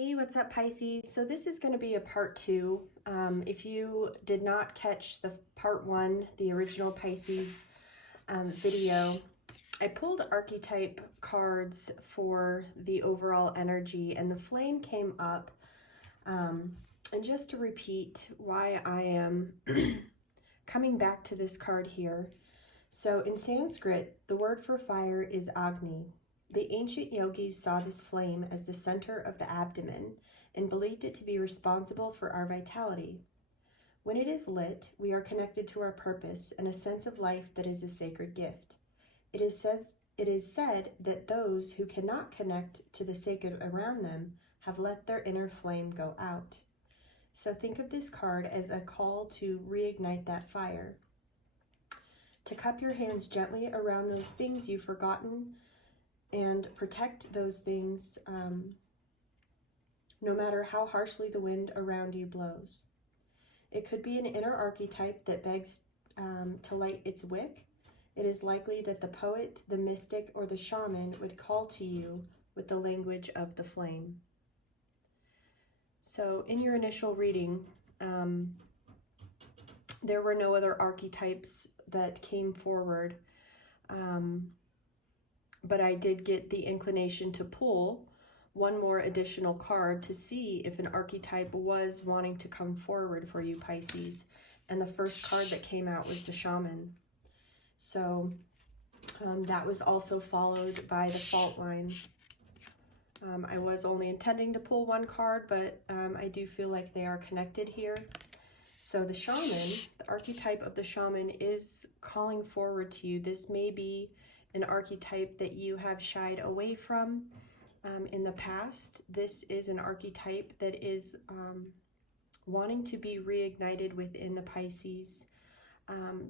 Hey, what's up, Pisces? So this is going to be a part two. If you did not catch the part one, the original Pisces video, I pulled archetype cards for the overall energy, and the flame came up. And just to repeat why I am coming back to this card here. So in Sanskrit, the word for fire is Agni. The ancient yogis saw this flame as the center of the abdomen and believed it to be responsible for our vitality. When it is lit, we are connected to our purpose and a sense of life that is a sacred gift. It is said that those who cannot connect to the sacred around them have let their inner flame go out. So think of this card as a call to reignite that fire, to cup your hands gently around those things you've forgotten and protect those things no matter how harshly the wind around you blows. It could be an inner archetype that begs to light its wick. It is likely that the poet, the mystic, or the shaman would call to you with the language of the flame. So in your initial reading, there were no other archetypes that came forward. But I did get the inclination to pull one more additional card to see if an archetype was wanting to come forward for you, Pisces. And the first card that came out was the Shaman. So that was also followed by the fault line. I was only intending to pull one card, but I do feel like they are connected here. So the Shaman, the archetype of the Shaman is calling forward to you. This may be an archetype that you have shied away from in the past. This is an archetype that is wanting to be reignited within the Pisces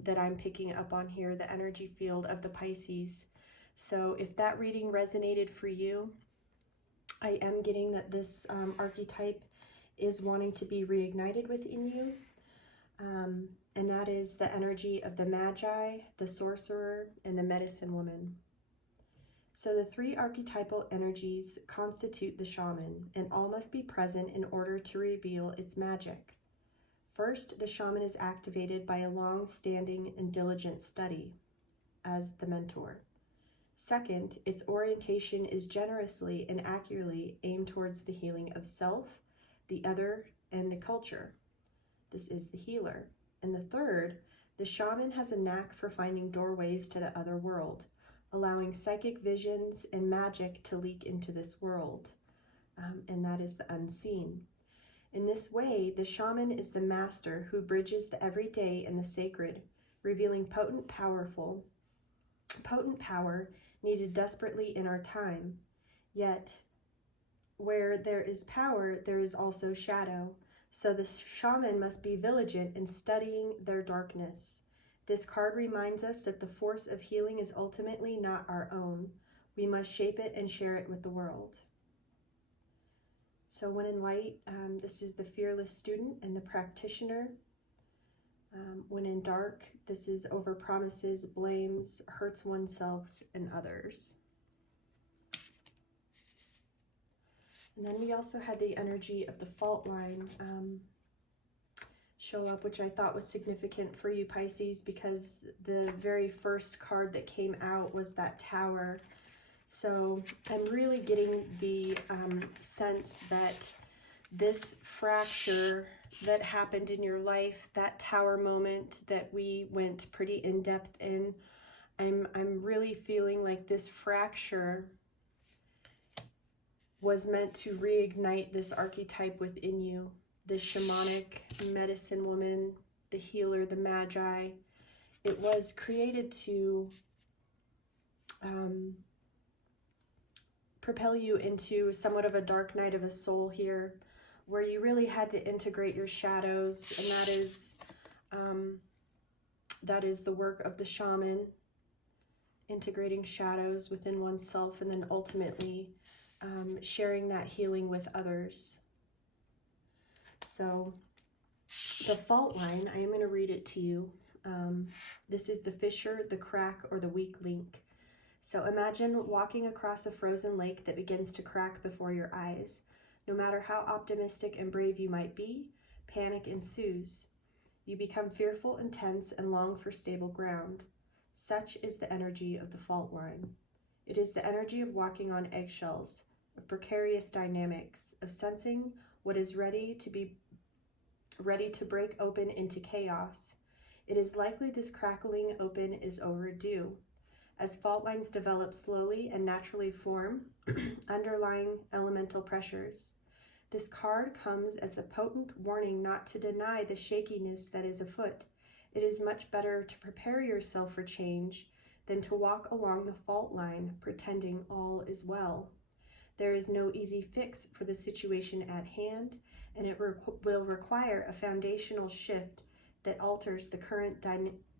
that I'm picking up on here, the energy field of the Pisces. So if that reading resonated for you, I am getting that this archetype is wanting to be reignited within you. And that is the energy of the Magi, the Sorcerer, and the Medicine Woman. So the three archetypal energies constitute the Shaman, and all must be present in order to reveal its magic. First, the Shaman is activated by a long-standing and diligent study as the mentor. Second, its orientation is generously and accurately aimed towards the healing of self, the other, and the culture. This is the healer. And the third, the Shaman has a knack for finding doorways to the other world, allowing psychic visions and magic to leak into this world. And that is the unseen. In this way, the Shaman is the master who bridges the everyday and the sacred, revealing potent power needed desperately in our time. Yet, where there is power, there is also shadow. So the Shaman must be vigilant in studying their darkness. This card reminds us that the force of healing is ultimately not our own. We must shape it and share it with the world. So when in light, this is the fearless student and the practitioner. When in dark, this is overpromises, blames, hurts oneself and others. And then we also had the energy of the fault line show up, which I thought was significant for you, Pisces, because the very first card that came out was that Tower. So I'm really getting the sense that this fracture that happened in your life, that Tower moment that we went pretty in-depth in, I'm really feeling like this fracture was meant to reignite this archetype within you, the shamanic medicine woman, the healer, the magi. It was created to propel you into somewhat of a dark night of a soul here, where you really had to integrate your shadows, and that is the work of the shaman, integrating shadows within oneself, and then ultimately sharing that healing with others. So the fault line, I am going to read it to you. This is the fissure, the crack, or the weak link. So imagine walking across a frozen lake that begins to crack before your eyes. No matter how optimistic and brave you might be, panic ensues. You become fearful and tense and long for stable ground. Such is the energy of the fault line. It is the energy of walking on eggshells, of precarious dynamics, of sensing what is ready to break open into chaos. It is likely this crackling open is overdue. As fault lines develop slowly and naturally form underlying elemental pressures. This card comes as a potent warning not to deny the shakiness that is afoot. It is much better to prepare yourself for change than to walk along the fault line pretending all is well. There is no easy fix for the situation at hand, and it will require a foundational shift that alters the current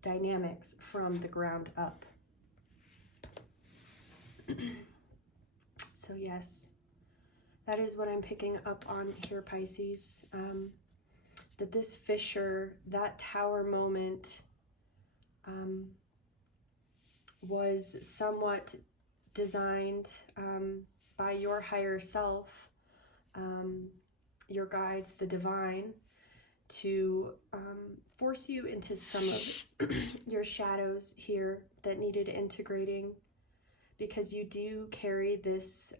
dynamics from the ground up. So yes, that is what I'm picking up on here, Pisces. That this fissure, that tower moment, was somewhat designed by your higher self, your guides, the divine, to force you into some of your shadows here that needed integrating, because you do carry this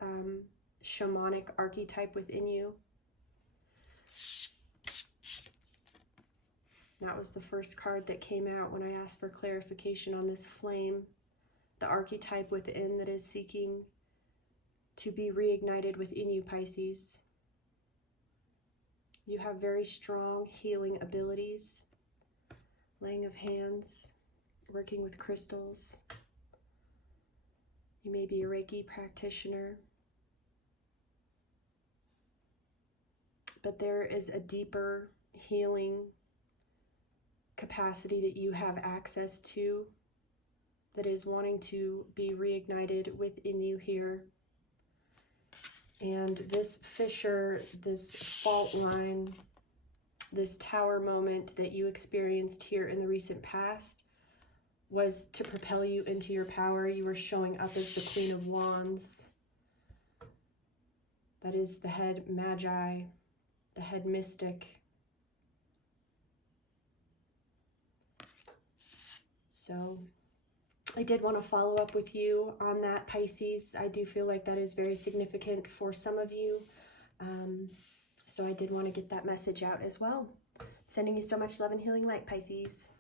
shamanic archetype within you. That was the first card that came out when I asked for clarification on this flame, the archetype within that is seeking to be reignited within you, Pisces. You have very strong healing abilities, laying of hands, working with crystals. You may be a Reiki practitioner, but there is a deeper healing capacity that you have access to that is wanting to be reignited within you here. And this fissure, this fault line, this tower moment that you experienced here in the recent past was to propel you into your power. You were showing up as the Queen of Wands. That is the head magi, the head mystic. So I did want to follow up with you on that, Pisces. I do feel like that is very significant for some of you. So I did want to get that message out as well. Sending you so much love and healing light, Pisces.